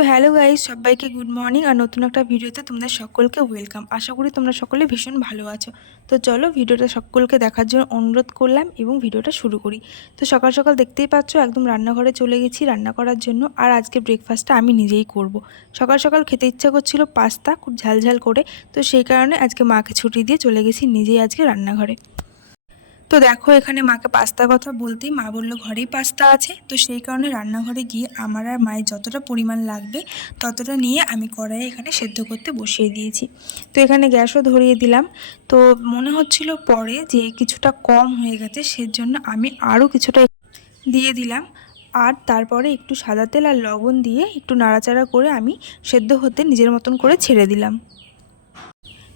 তো hello guys সবাইকে good morning আর নতুন একটা ভিডিওতে তোমাদের সকলকে ওয়েলকাম। আশা করি তোমরা সকলে ভীষণ ভালো আছো। তো চলো ভিডিওটা সকলকে দেখার জন্য অনুরোধ করলাম এবং ভিডিওটা শুরু করি। তো সকাল সকাল দেখতেই পাচ্ছ একদম রান্নাঘরে চলে গেছি রান্না করার জন্য আর আজকে ব্রেকফাস্টটা আমি নিজেই করব। সকাল সকাল খেতে ইচ্ছা করছিল পাস্তা, খুব ঝালঝাল করে। তো সেই কারণে আজকে মাকে ছুটি দিয়ে চলে গেছি নিজেই আজকে রান্নাঘরে। তো দেখো, এখানে মাকে পাস্তার কথা বলতেই মা বলল, ঘরেই পাস্তা আছে। তো সেই কারণে রান্নাঘরে গিয়ে আমার আর মায়ের যতটা পরিমাণ লাগবে, ততটা নিয়ে আমি কড়াইয়ে এখানে সেদ্ধ করতে বসিয়ে দিয়েছি। তো এখানে গ্যাসও ধরিয়ে দিলাম। তো মনে হচ্ছিল পরে যে কিছুটা কম হয়ে গেছে, সেজন্য আমি আরও কিছুটা দিয়ে দিলাম। আর তারপরে একটু সাদা তেল আর লবণ দিয়ে একটু নাড়াচাড়া করে আমি সেদ্ধ হতে নিজের মতন করে ছেড়ে দিলাম।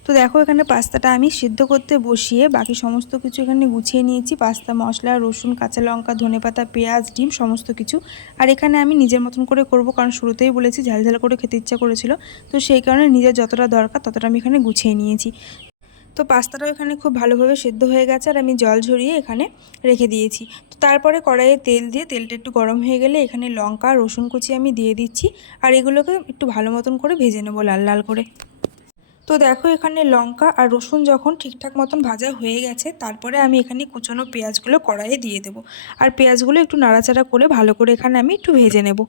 তো দেখো এখানে পাস্তাটা আমি সিদ্ধ করতে বসিয়ে বাকি সমস্ত কিছু এখানে গুছিয়ে নিয়েছি। পাস্তা, মশলা, রসুন, কাঁচা লঙ্কা ধনেপাতা পেঁয়াজ, ডিম, সমস্ত কিছু। আর এখানে আমি নিজের মতন করে করব কারণ শুরুতেই বলেছি ঝাল ঝাল করে খেতে ইচ্ছা করেছিল। তো সেই কারণে নিজের যতটা দরকার ততটা আমি এখানে গুছিয়ে নিয়েছি। তো পাস্তাটাও এখানে খুব ভালোভাবে সেদ্ধ হয়ে গেছে আর আমি জল ঝরিয়ে এখানে রেখে দিয়েছি। তো তারপরে কড়াইয়ে তেল দিয়ে, তেলটা একটু গরম হয়ে গেলে এখানে লঙ্কা, রসুন কুচি আমি দিয়ে দিচ্ছি। আর এগুলোকে একটু ভালো মতন করে ভেজে নেব লাল লাল করে। তো দেখো এখানে লঙ্কা আর রসুন যখন ঠিকঠাক মতন ভাজা হয়ে গেছে, তারপরে আমি এখানে কুচনো পেঁয়াজগুলো কড়াইয়ে দিয়ে দেবো। আর পেঁয়াজগুলো একটু নাড়াচাড়া করে ভালো করে এখানে আমি একটু ভেজে নেব।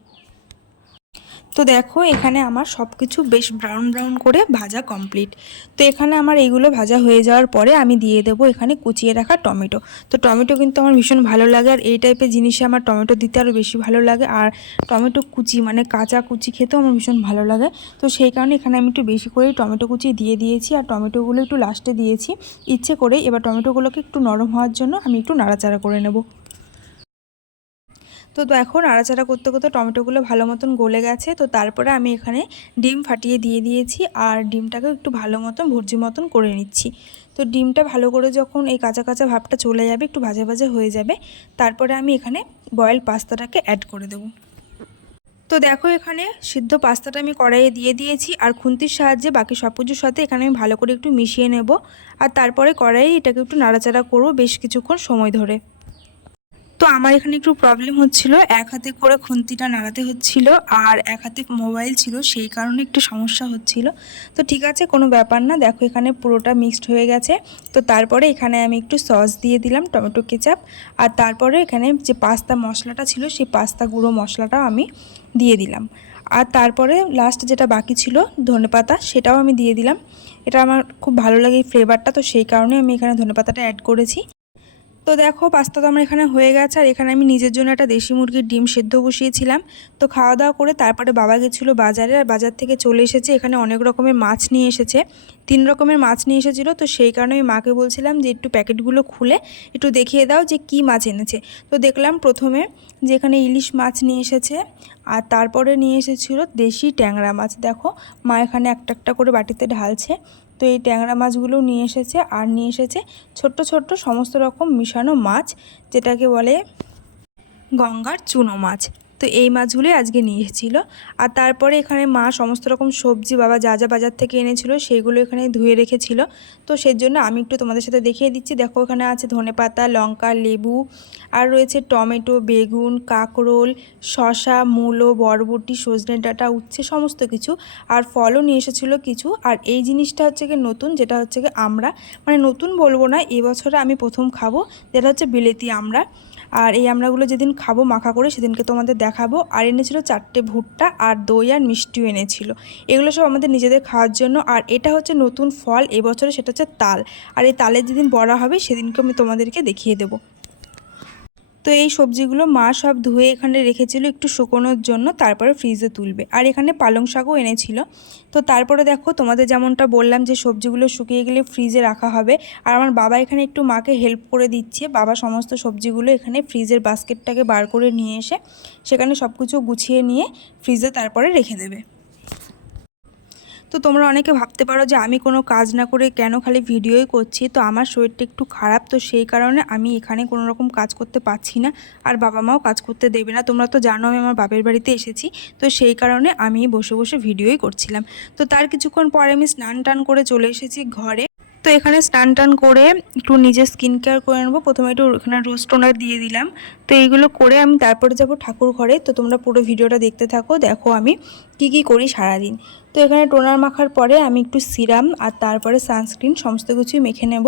তো দেখো, এখানে আমার সব কিছু বেশ ব্রাউন ব্রাউন করে ভাজা কমপ্লিট তো এখানে আমার এইগুলো ভাজা হয়ে যাওয়ার পরে আমি দিয়ে দেবো এখানে কুচিয়ে রাখা টমেটো। তো টমেটো কিন্তু আমার ভীষণ ভালো লাগে আর এই টাইপের জিনিসে আমার টমেটো দিতে আরও বেশি ভালো লাগে আর টমেটো কুচি মানে কাঁচা কুচি খেতেও আমার ভীষণ ভালো লাগে। তো সেই কারণে এখানে আমি একটু বেশি করেই টমেটো কুচি দিয়ে দিয়েছি আর টমেটোগুলো একটু লাস্টে দিয়েছি। ইচ্ছে করে এবার টমেটোগুলোকে একটু নরম হওয়ার জন্য আমি একটু নাড়াচাড়া করে নেব। তো দেখো নাড়াচাড়া করতে করতে টমেটোগুলো ভালো মতন গলে গেছে, তো তারপরে আমি এখানে ডিম ফাটিয়ে দিয়ে দিয়েছি আর ডিমটাকে একটু ভালো মতন ভর্জি মতন করে নিচ্ছি। তো ডিমটা ভালো করে যখন এই কাঁচা কাঁচা ভাবটা চলে যাবে, একটু ভাজা ভাজা হয়ে যাবে, তারপরে আমি এখানে বয়েল পাস্তাটাকে অ্যাড করে দেবো। তো দেখো এখানে সিদ্ধ পাস্তাটা আমি কড়াইয়ে দিয়ে দিয়েছি আর খুন্তির সাহায্যে বাকি সব কিছুর সাথে এখানে আমি ভালো করে একটু মিশিয়ে নেব। আর তারপরে কড়াইয়ে এটাকে একটু নাড়াচাড়া করব বেশ কিছুক্ষণ সময় ধরে। তো আমার এখানে একটু প্রবলেম হচ্ছিল। এক হাতে করে খুন্তিটা নাড়াতে হচ্ছিল আর এক হাতে মোবাইল ছিল, সেই কারণে একটু সমস্যা হচ্ছিল। তো ঠিক আছে, কোনো ব্যাপার না, দেখো এখানে পুরোটা মিক্সড হয়ে গেছে। তো তারপরে এখানে আমি একটু সস দিয়ে দিলাম টমেটো কেচাপ আর তারপরে এখানে যে পাস্তা মশলাটা ছিল, সেই পাস্তা গুঁড়ো মশলাটাও আমি দিয়ে দিলাম। আর তারপরে লাস্ট যেটা বাকি ছিল ধনেপাতা সেটাও আমি দিয়ে দিলাম। এটা আমার খুব ভালো লাগে এই ফ্লেভারটা তো সেই কারণে আমি এখানে ধনেপাতাটা অ্যাড করেছি। তো দেখো, পাস্তা তো আমার এখানে হয়ে গেছে, আর এখানে আমি নিজের জন্য একটা দেশি মুরগির ডিম সেদ্ধ বসিয়েছিলাম। তো খাওয়া দাওয়া করে তারপরে বাবা গেছিল বাজারে, আর বাজার থেকে চলে এসেছে, এখানে অনেক রকমের মাছ নিয়ে এসেছে, তিন রকমের মাছ নিয়ে এসেছিল। তো সেই কারণে আমি মাকে বলছিলাম যে একটু প্যাকেটগুলো খুলে একটু দেখিয়ে দাও যে কি মাছ এনেছে। তো দেখলাম প্রথমে যে এখানে ইলিশ মাছ নিয়ে এসেছে, আর তারপরে নিয়ে এসেছিল দেশি ট্যাংরা মাছ। দেখো, মা এখানে একটা একটা করে বাটিতে ঢালছে। তো এই ট্যাংরা মাছগুলো নিয়ে এসেছে আর নিয়ে এসেছে ছোট্ট ছোট্ট সমস্ত রকম মিশানো মাছ, যেটাকে বলে গঙ্গার চুনো মাছ। তো এই মাছগুলোই আজকে নিয়ে এসেছিল। আর তারপরে এখানে মা সমস্ত রকম সবজি বাবা যা যা বাজার থেকে এনেছিল সেইগুলো এখানে ধুয়ে রেখেছিল। তো সেই জন্য আমি একটু তোমাদের সাথে দেখিয়ে দিচ্ছি। দেখো এখানে আছে ধনে পাতা, লঙ্কা, লেবু, আর রয়েছে টমেটো, বেগুন, কাঁকরোল শশা মূলো, বরবটি, সজনে ডাঁটা, উচ্ছে, সমস্ত কিছু। আর ফলও নিয়ে এসেছিল কিছু। আর এই জিনিসটা হচ্ছে কি নতুন, যেটা হচ্ছে কি আমরা। মানে নতুন বলব না, এবছরে আমি প্রথম খাব, যেটা হচ্ছে বিলেতি আমরা আর এই আমরাগুলো যেদিন খাব মাখা করে সেদিনকে তোমাদের দেখাবো। আর এনেছিল চারটে ভুট্টা আর দই আর মিষ্টিও এনেছিল। এগুলো সব আমাদের নিজেদের খাওয়ার জন্য। আর এটা হচ্ছে নতুন ফল, এবছরে সেটা হচ্ছে তাল। আর এই তালের যেদিন বড়া হবে সেদিনকে আমি তোমাদেরকে দেখিয়ে দেবো। তো এই সবজিগুলো মা সব ধুয়ে এখানে রেখেছিল একটু শুকোনোর জন্য, তারপরে ফ্রিজে তুলবে। আর এখানে পালং শাকও এনেছিল। তো তারপরে দেখো তোমাদের যেমনটা বললাম যে সবজিগুলো শুকিয়ে গেলে ফ্রিজে রাখা হবে। আর আমার বাবা এখানে একটু মাকে হেল্প করে দিচ্ছে। বাবা সমস্ত সবজিগুলো এখানে ফ্রিজের বাস্কেটটাকে বার করে নিয়ে এসে সেখানে সব কিছু গুছিয়ে নিয়ে ফ্রিজে তারপরে রেখে দেবে। তো তোমরা অনেকে ভাবতে পারো যে আমি কোনো কাজ না করে কেন খালি ভিডিওই করছি। তো আমার শরীরটা একটু খারাপ, তো সেই কারণে আমি এখানে কোনো রকম কাজ করতে পারছি না। আর বাবা মাও কাজ করতে দেবে না। তোমরা তো জানো আমি আমার বাপের বাড়িতে এসেছি। তো সেই কারণে আমি বসে বসে ভিডিওই করছিলাম। তো তার কিছুক্ষণ পরে আমি স্নান টান করে চলে এসেছি ঘরে। তো এখানে স্নান টান করে একটু নিজের স্কিন কেয়ার করে নেব। প্রথমে একটু এখানে রোজ টোনার দিয়ে দিলাম। তো এইগুলো করে আমি তারপরে যাব ঠাকুর ঘরে। তো তোমরা পুরো ভিডিওটা দেখতে থাকো। দেখো আমি কি কি করি সারাদিন। তো এখানে টোনার মাখার পরে আমি একটু সিরাম আর তারপরে সানস্ক্রিন সমস্ত কিছুই মেখে নেব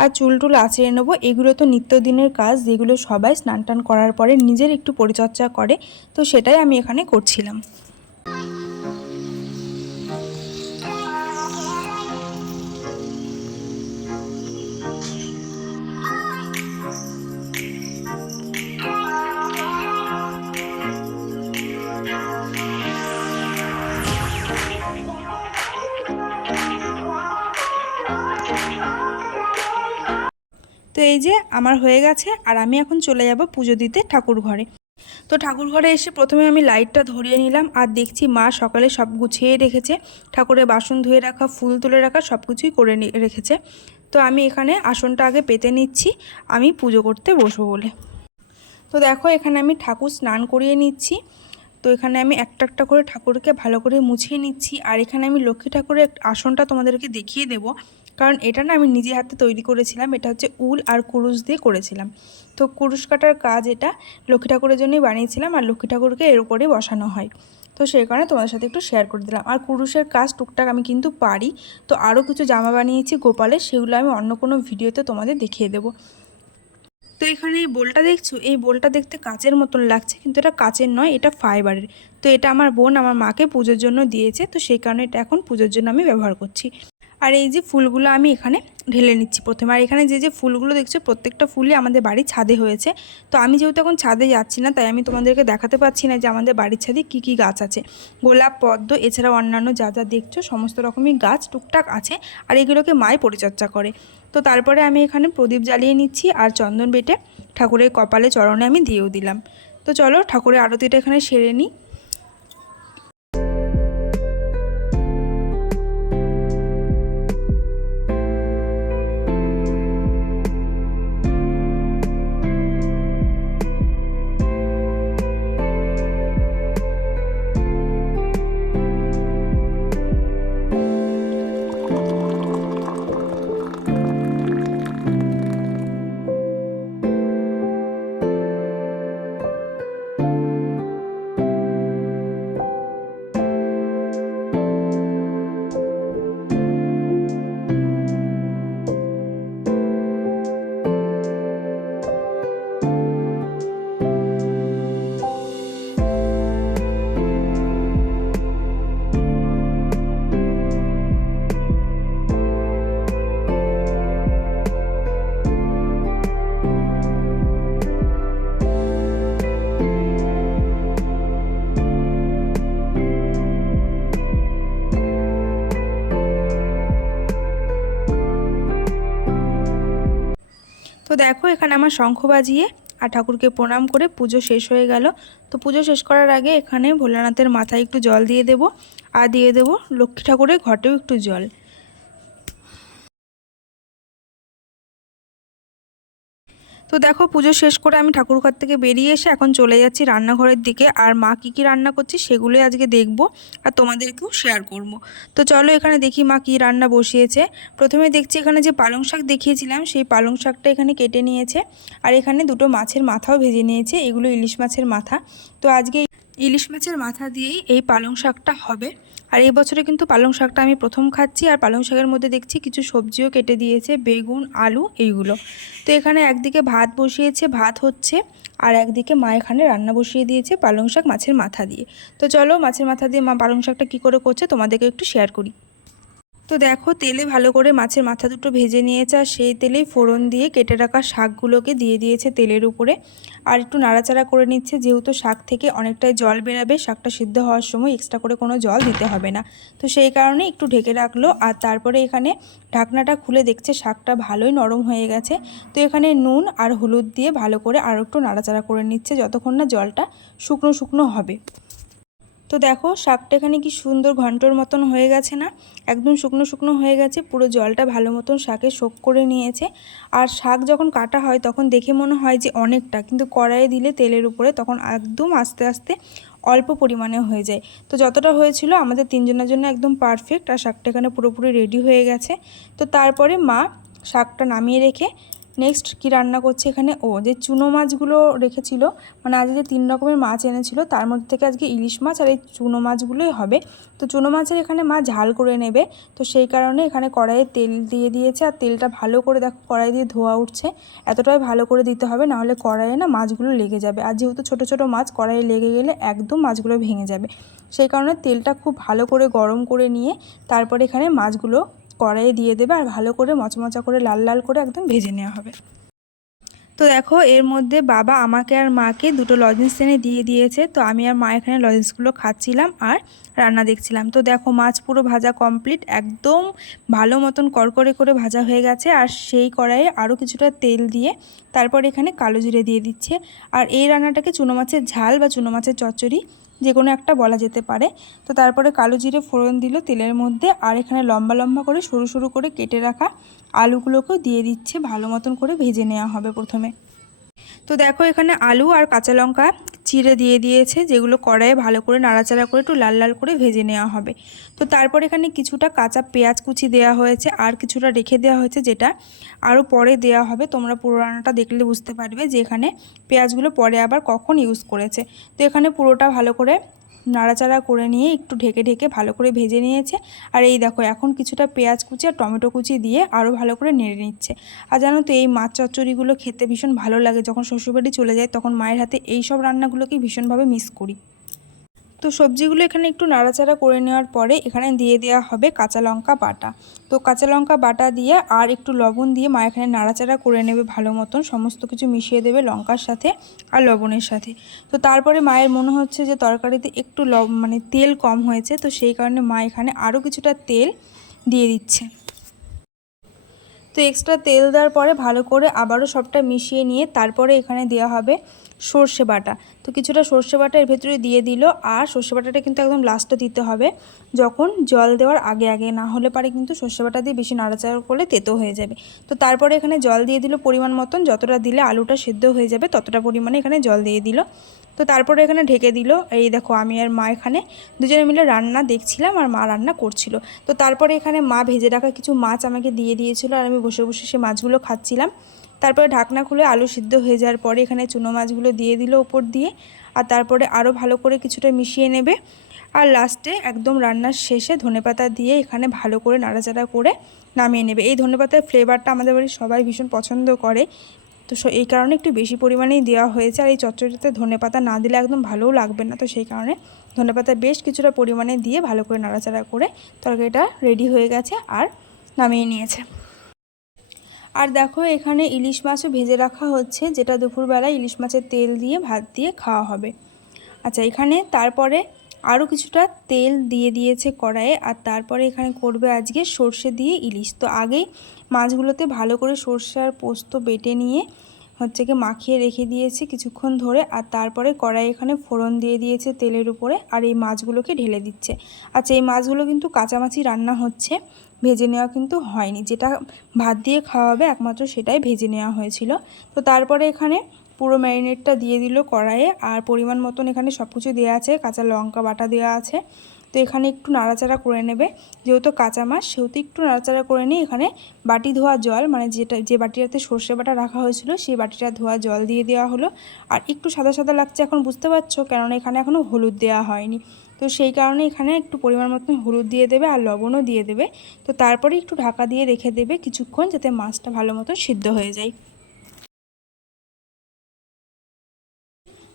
আর চুল টুল আঁচড়ে নেব। এগুলো তো নিত্যদিনের কাজ, যেগুলো সবাই স্নান টান করার পরে নিজের একটু পরিচর্যা করে। তো সেটাই আমি এখানে করছিলাম। তো এই যে আমার হয়ে গেছে আর আমি এখন চলে যাব পুজো দিতে ঠাকুর ঘরে। তো ঠাকুর ঘরে এসে প্রথমে আমি লাইটটা ধরিয়ে নিলাম আর দেখছি মা সকালে সব গুছিয়ে রেখেছে। ঠাকুরের বাসন ধুয়ে রাখা, ফুল তুলে রাখা, সব কিছুই করে রেখেছে। তো আমি এখানে আসনটা আগে পেতে নিচ্ছি। আমি পুজো করতে বসবো বলে। তো দেখো এখানে আমি ঠাকুর স্নান করিয়ে নিচ্ছি। তো এখানে আমি একটা একটা করে ঠাকুরকে ভালো করে মুছিয়ে নিচ্ছি। আর এখানে আমি লক্ষ্মী ঠাকুরের আসনটা তোমাদেরকে দেখিয়ে দেব। কারণ এটা না আমি নিজে হাতে তৈরি করেছিলাম, এটা হচ্ছে উল আর কুরুশ দিয়ে করেছিলাম। তো কুরুশ কাটার কাজ এটা, লক্ষ্মী ঠাকুরের জন্যই বানিয়েছিলাম আর লক্ষ্মী ঠাকুরকে এর উপরেই বসানো হয়। তো সেই কারণে তোমাদের সাথে একটু শেয়ার করে দিলাম। আর কুরুশের কাজ টুকটাক আমি কিন্তু পারি, তো আরও কিছু জামা বানিয়েছি গোপালের, সেগুলো আমি অন্য কোনো ভিডিওতে তোমাদের দেখিয়ে দেবো। তো এখানে এই বোলটা দেখছ? এই বোলটা দেখতে কাচের মতন লাগছে, কিন্তু এটা কাচের নয়, এটা ফাইবারের তো এটা আমার বোন আমার মাকে পুজোর জন্য দিয়েছে, তো সেই কারণে এটা এখন পুজোর জন্য আমি ব্যবহার করছি। আর এই যে ফুলগুলো আমি এখানে ঢেলে নিচ্ছি প্রথমে। আর এখানে যে যে ফুলগুলো দেখছ, প্রত্যেকটা ফুলই আমাদের বাড়ির ছাদে হয়েছে। তো আমি যেহেতু এখন ছাদে যাচ্ছি না, তাই আমি তোমাদেরকে দেখাতে পাচ্ছি না যে আমাদের বাড়ির ছাদে কী কী গাছ আছে। গোলাপ, পদ্ম, এছাড়াও অন্যান্য যা যা দেখছ, সমস্ত রকমই গাছ টুকটাক আছে আর এগুলোকে মাই পরিচর্যা করে। তো তারপরে আমি এখানে প্রদীপ জ্বালিয়ে নিচ্ছি আর চন্দন বেটে ঠাকুরের কপালে চরণে আমি দিয়েও দিলাম। তো চলো ঠাকুরের আরতিটা এখানে সেরে নিই। তো দেখো, এখানে আমার শঙ্খ বাজিয়ে আর ঠাকুরকে প্রণাম করে পুজো শেষ হয়ে গেল। তো পুজো শেষ করার আগে এখানে ভোলানাথের মাথায় একটু জল দিয়ে দেব। আর দিয়ে দেব লক্ষ্মী ঠাকুরের ঘটেও একটু জল। তো দেখো পুজো শেষ করে আমি ঠাকুরঘর থেকে বেরিয়ে এসে এখন চলে যাচ্ছি রান্নাঘরের দিকে। আর মা কী কী রান্না করছে সেগুলোই আজকে দেখব আর তোমাদেরকেও শেয়ার করব। তো চলো এখানে দেখি মা কী রান্না বসিয়েছে। প্রথমে দেখছি এখানে যে পালং শাক দেখিয়েছিলাম, সেই পালং শাকটা এখানে কেটে নিয়েছে। আর এখানে দুটো মাছের মাথাও ভেজে নিয়েছে, এগুলো ইলিশ মাছের মাথা। তো আজকে ইলিশ মাছের মাথা দিয়েই এই পালং শাকটা হবে। আর এই বছরে কিন্তু পালং শাকটা আমি প্রথম খাচ্ছি, আর পালং শাকের মধ্যে দেখছি কিছু সবজিও কেটে দিয়েছে, বেগুন, আলু এইগুলো। তো এখানে একদিকে ভাত বসিয়েছে, ভাত হচ্ছে, আর একদিকে মা এখানে রান্না বসিয়ে দিয়েছে পালং শাক মাছের মাথা দিয়ে। তো চলো মাছের মাথা দিয়ে মা পালং শাকটা কী করে করছে তোমাদেরকে একটু শেয়ার করি। তো দেখো, তেলে ভালো করে মাছের মাথা দুটো ভেজে নিয়েছে আর সেই তেলেই ফোড়ন দিয়ে কেটে রাখা শাকগুলোকে দিয়ে দিয়েছে তেলের উপরে। আর একটু নাড়াচাড়া করে নিচ্ছে, যেহেতু শাক থেকে অনেকটাই জল বেরাবে, শাকটা সিদ্ধ হওয়ার সময় এক্সট্রা করে কোনো জল দিতে হবে না। তো সেই কারণে একটু ঢেকে রাখল আর তারপরে এখানে ঢাকনাটা খুলে দেখছে শাকটা ভালোই নরম হয়ে গেছে। তো এখানে নুন আর হলুদ দিয়ে ভালো করে আরও একটু নাড়াচাড়া করে নিচ্ছে, যতক্ষণ না জলটা শুকনো শুকনো হবে। তো দেখো, শাকটা এখানে কি সুন্দর ঘন্টর মতন হয়ে গেছে না? একদম শুকনো শুকনো হয়ে গেছে, পুরো জলটা ভালো মতন শাকে শোক করে নিয়েছে। আর শাক যখন কাটা হয়, তখন দেখে মনে হয় যে অনেকটা, কিন্তু কড়াইয়ে দিলে তেলের উপরে তখন একদম আস্তে আস্তে অল্প পরিমাণে হয়ে যায়। তো যতটা হয়েছিল, আমাদের তিনজনের জন্য একদম পারফেক্ট আর শাকটা এখানে পুরোপুরি রেডি হয়ে গেছে। তো তারপরে মা শাকটা নামিয়ে রেখে নেক্সট কি রান্না করছে এখানে? ও, যে চুনো মাছগুলো রেখেছিল মানে আজকে যে তিন রকমের মাছ এনেছিল, তার মধ্যে থেকে আজকে ইলিশ মাছ আর এই চুনো মাছগুলোই হবে। তো চুনো মাছের এখানে মা ঝাল করে নেবে, তো সেই কারণে এখানে কড়াইয়ে তেল দিয়ে দিয়েছে, আর তেলটা ভালো করে দেখো কড়াই দিয়ে ধোয়া উঠছে, এতটাই ভালো করে দিতে হবে নাহলে কড়াইয়ে না মাছগুলো লেগে যাবে। আর যেহেতু ছোটো ছোটো মাছ, কড়াইয়ে লেগে গেলে একদম মাছগুলো ভেঙে যাবে। সেই কারণে তেলটা খুব ভালো করে গরম করে নিয়ে, তারপরে এখানে মাছগুলো কড়াইয়ে দিয়ে দেবে আর ভালো করে মচমচা করে লাল লাল করে একদম ভেজে নেওয়া হবে। তো দেখো এর মধ্যে বাবা আমাকে আর মাকে দুটো লজেন্স এনে দিয়ে দিয়েছে। তো আমি আর মা এখানে লজেন্সগুলো খাচ্ছিলাম আর রান্না দেখছিলাম। তো দেখো মাছ পুরো ভাজা কমপ্লিট একদম ভালো মতন করকরে করে ভাজা হয়ে গেছে। আর সেই কড়াইয়ে আরও কিছুটা তেল দিয়ে তারপর এখানে কালো জিরে দিয়ে দিচ্ছে। আর এই রান্নাটাকে চুনো মাছের ঝাল বা চুনো মাছের চচ্চড়ি যে কোনো একটা বলা যেতে পারে। তো তারপরে কালো জিরে ফোড়ন দিল তেলের মধ্যে আর এখানে লম্বা লম্বা করে সরু সরু করে কেটে রাখা আলুগুলোকেও দিয়ে দিচ্ছে ভালো মতন করে ভেজে নেওয়া হবে প্রথমে। তো দেখো এখানে আলু আর কাঁচা লঙ্কা চিড়ে দিয়ে দিয়েছে, যেগুলো কড়াইয়ে ভালো করে নাড়াচাড়া করে একটু লাল লাল করে ভেজে নেওয়া হবে। তো তারপর এখানে কিছুটা কাঁচা পেঁয়াজ কুচি দেওয়া হয়েছে আর কিছুটা রেখে দেওয়া হয়েছে, যেটা আরও পরে দেওয়া হবে। তোমরা পুরো রান্নাটা দেখলে বুঝতে পারবে যে এখানে পেঁয়াজগুলো পরে আবার কখন ইউজ করেছে। তো এখানে পুরোটা ভালো করে নাড়াচাড়া করে নিয়ে একটু ঢেকে ঢেকে ভালো করে ভেজে নিয়েছে। আর এই দেখো, এখন কিছুটা পেঁয়াজ কুচি আর টমেটো কুচি দিয়ে আরও ভালো করে নেড়ে নিচ্ছে। আর জানো তো, এই মাছ চচ্চড়িগুলো খেতে ভীষণ ভালো লাগে। যখন শ্বশুরবাড়ি চলে যায় তখন মায়ের হাতে এই সব ভীষণভাবে মিস করি। তো সবজিগুলো এখানে একটু নাড়াচাড়া করে নেওয়ার পরে এখানে দিয়ে দেওয়া হবে কাঁচা লঙ্কা বাটা। তো কাঁচা লঙ্কা বাটা দিয়ে আর একটু লবণ দিয়ে মা এখানে নাড়াচাড়া করে নেবে ভালো মতন। সমস্ত কিছু মিশিয়ে দেবে লঙ্কার সাথে আর লবণের সাথে। তো তারপরে মায়ের মনে হচ্ছে যে তরকারিতে একটু মানে তেল কম হয়েছে, তো সেই কারণে মা এখানে আরও কিছুটা তেল দিয়ে দিচ্ছে। তো এক্সট্রা তেল দেওয়ার পরে ভালো করে আবারও সবটা মিশিয়ে নিয়ে তারপরে এখানে দেওয়া হবে সর্ষে বাটা। তো কিছুটা সর্ষে বাটা এর ভেতরে দিয়ে দিল আর সর্ষে বাটাটা কিন্তু একদম লাস্টে দিতে হবে। যখন জল দেওয়ার আগে আগে, না হলে পারে কিন্তু সর্ষে বাটা দিয়ে বেশি নাড়াচাড়া করলে তেতো হয়ে যাবে। তো তারপরে এখানে জল দিয়ে দিল পরিমাণ মতন, যতটা দিলে আলুটা সেদ্ধ হয়ে যাবে ততটা পরিমাণে এখানে জল দিয়ে দিল। তো তারপরে এখানে ঢেকে দিল, এই দেখো আমি আর মা এখানে দুজনে মিলে রান্না দেখছিলাম আর মা রান্না করছিল। তো তারপরে এখানে মা ভেজে রাখা কিছু মাছ আমাকে দিয়ে দিয়েছিল আর আমি বসে বসে সে মাছগুলো খাচ্ছিলাম। তারপরে ঢাকনা খুলে আলু সিদ্ধ হয়ে যাওয়ার পরে এখানে চুনো মাছগুলো দিয়ে দিল ওপর দিয়ে আর তারপরে আরও ভালো করে কিছুটা মিশিয়ে নেবে। আর লাস্টে একদম রান্নার শেষে ধনেপাতা দিয়ে এখানে ভালো করে নাড়াচাড়া করে নামিয়ে নেবে। এই ধনেপাতার ফ্লেভারটা আমাদের বাড়ির সবাই ভীষণ পছন্দ করে। তো এই কারণে একটু বেশি পরিমাণেই দেওয়া হয়েছে আর এই চচ্চড়িতে ধনেপাতা না দিলে একদম ভালোও লাগবে না। তো সেই কারণে ধনেপাতা বেশ কিছুটা পরিমাণে দিয়ে ভালো করে নাড়াচাড়া করে তরকারিটা রেডি হয়ে গেছে আর নামিয়ে নিয়েছে। আর দেখো, এখানে ইলিশ মাছও ভেজে রাখা হচ্ছে, যেটা দুপুরবেলা ইলিশ মাছের তেল দিয়ে, ভাত দিয়ে খাওয়া হবে। আচ্ছা এখানে তারপরে আরও কিছুটা তেল দিয়ে দিয়েছে কড়াইয়ে, আর তারপরে এখানে করবে আজকে সর্ষে দিয়ে ইলিশ। তো আগেই মাছগুলোতে ভালো করে সর্ষে আর পোস্ত বেটে নিয়ে হচ্ছে কি মাখিয়ে রেখে দিয়েছে কিছুক্ষণ ধরে আর তারপরে কড়াই এখানে ফোড়ন দিয়ে দিয়েছে তেলের উপরে আর এই মাছগুলোকে ঢেলে দিচ্ছে। আচ্ছা এই মাছগুলো কিন্তু কাঁচামাছি রান্না হচ্ছে, ভেজে নেওয়া কিন্তু হয়নি। যেটা ভাত দিয়ে খাওয়া হবে একমাত্র সেটাই ভেজে নেওয়া হয়েছিল। তো তারপরে এখানে পুরো ম্যারিনেটটা দিয়ে দিল কড়াইয়ে আর পরিমাণ মতন এখানে সব কিছু দেওয়া আছে, কাঁচা লঙ্কা বাটা দেওয়া আছে। তো এখানে একটু নাড়াচাড়া করে নেবে। যেহেতু কাঁচা মাছ, সেহেতু একটু নাড়াচাড়া করে নিয়ে এখানে বাটি ধোয়া জল মানে যেটা, যে বাটিটাতে সর্ষে বাটা রাখা হয়েছিল, সেই বাটিটা ধোয়া জল দিয়ে দেওয়া হলো। আর একটু সাদা সাদা লাগছে এখন, বুঝতে পারছ? কেননা এখানে এখনও হলুদ দেওয়া হয়নি। তো সেই কারণে এখানে একটু পরিমাণ মতন হলুদ দিয়ে দেবে আর লবণও দিয়ে দেবে। তো তারপরে একটু ঢাকা দিয়ে রেখে দেবে কিছুক্ষণ, যাতে মাছটা ভালো মতো সিদ্ধ হয়ে যায়।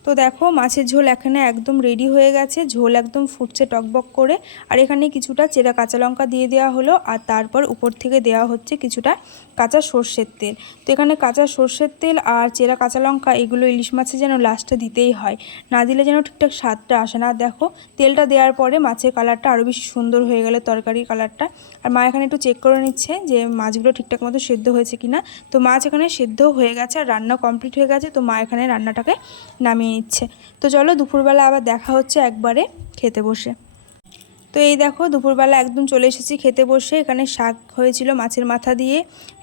তো দেখো, মাছের ঝোল এখানে একদম রেডি হয়ে গেছে। ঝোল একদম ফুটছে টকবক করে। আর এখানে কিছুটা চেরা কাঁচা লঙ্কা দিয়ে দেওয়া হলো। আর তারপর উপর থেকে দেওয়া হচ্ছে কিছুটা কাঁচা সর্ষের তেল। তো এখানে কাঁচা সর্ষের তেল আর চেরা কাঁচা লঙ্কা, এগুলো ইলিশ মাছে যেন লাস্টে দিতেই হয়। না দিলে যেন ঠিকঠাক স্বাদটা আসে না। দেখো, তেলটা দেওয়ার পরে মাছের কালারটা আরও বেশি সুন্দর হয়ে গেল তরকারির কালারটা আর মা এখানে একটু চেক করে নিচ্ছে যে মাছগুলো ঠিকঠাক মতো সেদ্ধ হয়েছে কিনা। তো মাছ এখানে সেদ্ধও হয়ে গেছে আর রান্না কমপ্লিট হয়ে গেছে। তো মা এখানে রান্নাটাকে নামিয়ে নিচ্ছে। তো চলো দুপুরবেলা আবার দেখা হচ্ছে একবারে খেতে বসে। তো এই দেখো দুপুরবেলা একদম চলে এসেছি খেতে বসে। এখানে শাক হয়েছিল মাছের মাথা দিয়ে,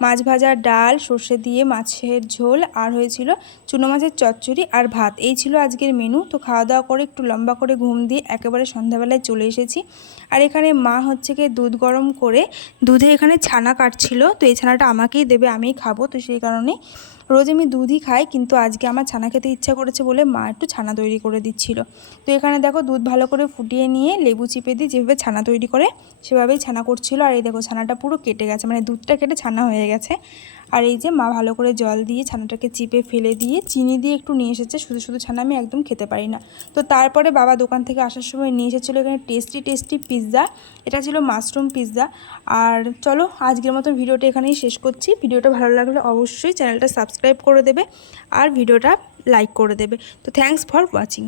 মাছ ভাজা ডাল, সর্ষে দিয়ে, মাছের ঝোল, আর হয়েছিল চুনো মাছের চচ্চড়ি আর ভাত। এই ছিল আজকের মেনু তো খাওয়া দাওয়া করে একটু লম্বা করে ঘুম দিয়ে একেবারে সন্ধ্যাবেলায় চলে এসেছি। আর এখানে মা হচ্ছে গিয়ে দুধ গরম করে দুধে এখানে ছানা কাটছিল। তো এই ছানাটা আমাকেই দেবে, আমিই খাব। তো সেই কারণে রোজ আমি দুধই খাই, কিন্তু আজকে আমার ছানা খেতে ইচ্ছা করেছে বলে মা একটু ছানা তৈরি করে দিচ্ছিল। তো এখানে দেখো দুধ ভালো করে ফুটিয়ে নিয়ে লেবু চিপে দিয়ে যেভাবে ছানা তৈরি করে সেভাবেই ছানা করছিল। আর এই দেখো ছানাটা পুরো কেটে গেছে মানে দুধটা কেটে ছানা হয়ে গেছে। আর এই যে মা ভালো করে জল দিয়ে ছানাটাকে চিপে ফেলে দিয়ে চিনি দিয়ে একটু নিয়ে এসেছে, শুধু শুধু ছানা আমি একদম খেতে পারি না। তো তারপরে বাবা দোকান থেকে আসার সময় নিয়ে এসেছিল এখানে টেস্টি টেস্টি পিৎজা এটা ছিল মাশরুম পিৎজা আর চলো আজকের মতো ভিডিওটা এখানেই শেষ করছি। ভিডিওটা ভালো লাগলে অবশ্যই চ্যানেলটা সাবস্ক্রাইব করে দেবে আর ভিডিওটা লাইক করে দেবে। তো থ্যাংকস ফর ওয়াচিং